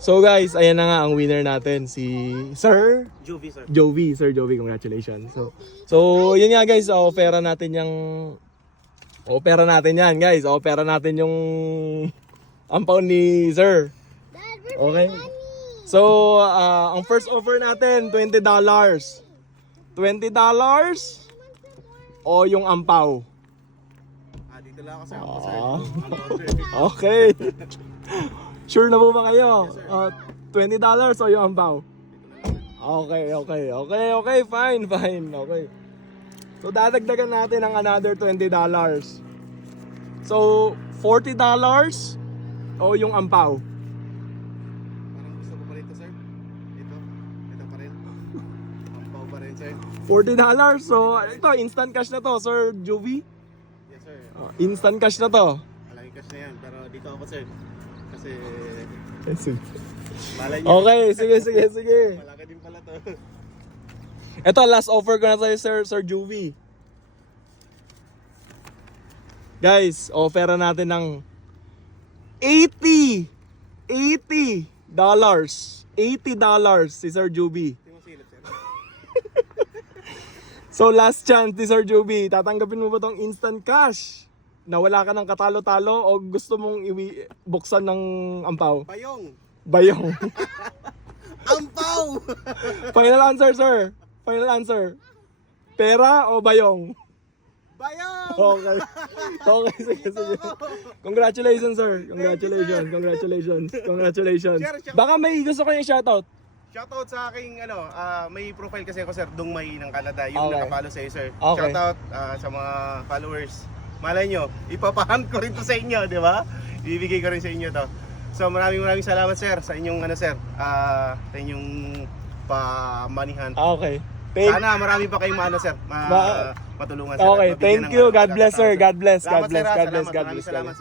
So guys, ayan na nga ang winner natin, si Sir Jovi, sir. Jovi. Sir Jovi, congratulations. So yun nga guys, opera natin yan guys. Opera natin yung ampaw ni Sir. Okay? So, ang first offer natin, $20. $20 o yung ampaw? Dito lang ako, sir. Sir. Okay. Sure na po ba kayo? $20 o yung ampaw? Okay. Fine. Okay. So, dadagdagan natin ang another $20. So, $40 o yung ampaw? Parang gusto ko pa rito, sir. Ito pa rin. Ampaw pa rin, sir. $40. So, ito, instant cash na to, Sir Jovi. Yes, sir. Instant cash na to. Malaking cash na yan. Pero dito ako, sir. Kasi, Sige. malay niyo. Okay, sige. Malaki din pala to. Ito, last offer ko na sa'yo, Sir Jovi. Guys, offera natin ng $80 si Sir Jovi. Hindi mo silip, sir. So last chance ni Sir Jovi, tatanggapin mo ba tong instant cash? Na wala ka ng katalo-talo o gusto mong buksan ng ampaw? Bayong. Ampaw! Final answer, sir. Final answer. Pera o bayong? Bayong! Okay, sige. Congratulations, sir. Congratulations. Baka may gusto ko yung shoutout. Shoutout sa aking may profile kasi ako, sir, Dungmay ng Canada, yung Okay. nakapalo sa iyo, sir. Okay. Shoutout sa mga followers. Malay nyo, ipapahan ko rin to sa inyo, di ba? Ibibigay ko rin sa inyo to. So maraming salamat, sir, sa inyong sa inyong pamanihan. Okay. Sana marami pa kayong sir, matulungan, sir. Okay, Mabigyan thank ng you. God bless, sir. pagkakataon, God bless. Salamat, sir, God salamat. bless. Maraming salamat.